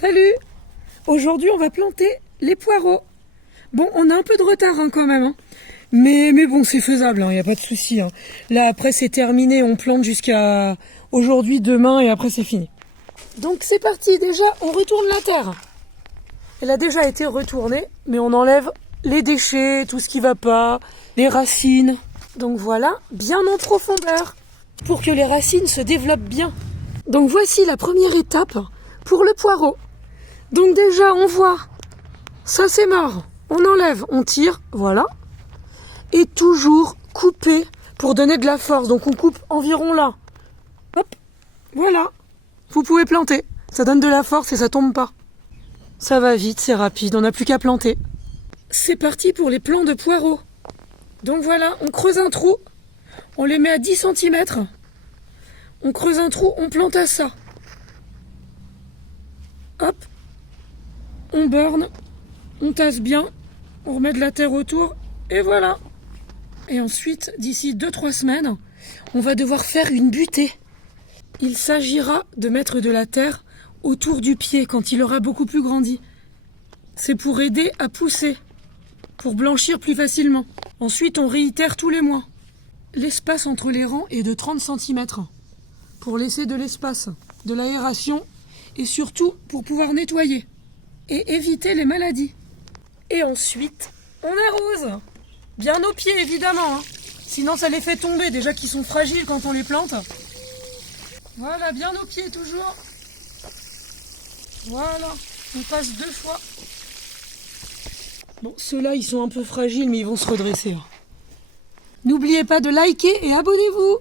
Salut! Aujourd'hui, on va planter les poireaux. Bon, on a un peu de retard quand même. Mais bon, c'est faisable, il n'y a pas de souci. Là, après, c'est terminé. On plante jusqu'à aujourd'hui, demain, et après, c'est fini. Donc, c'est parti. Déjà, on retourne la terre. Elle a déjà été retournée, mais on enlève les déchets, tout ce qui va pas, les racines. Donc voilà, bien en profondeur, pour que les racines se développent bien. Donc voici la première étape pour le poireau. Donc déjà, on voit, ça c'est mort. On enlève, on tire, voilà. Et toujours couper pour donner de la force. Donc on coupe environ là. Hop, voilà. Vous pouvez planter. Ça donne de la force et ça tombe pas. Ça va vite, c'est rapide, on n'a plus qu'à planter. C'est parti pour les plants de poireaux. Donc voilà, on creuse un trou. On les met à 10 cm. On creuse un trou, on plante à ça. Hop. On borne, on tasse bien, on remet de la terre autour, et voilà. Et ensuite, d'ici 2-3 semaines, on va devoir faire une butée. Il s'agira de mettre de la terre autour du pied quand il aura beaucoup plus grandi. C'est pour aider à pousser, pour blanchir plus facilement. Ensuite, on réitère tous les mois. L'espace entre les rangs est de 30 cm pour laisser de l'espace, de l'aération et surtout pour pouvoir nettoyer et éviter les maladies. Et ensuite, on arrose. Bien aux pieds, évidemment. Sinon, ça les fait tomber, déjà qu'ils sont fragiles quand on les plante. Voilà, bien aux pieds toujours. Voilà, on passe 2 fois. Bon, ceux-là, ils sont un peu fragiles, mais ils vont se redresser. N'oubliez pas de liker et abonnez-vous.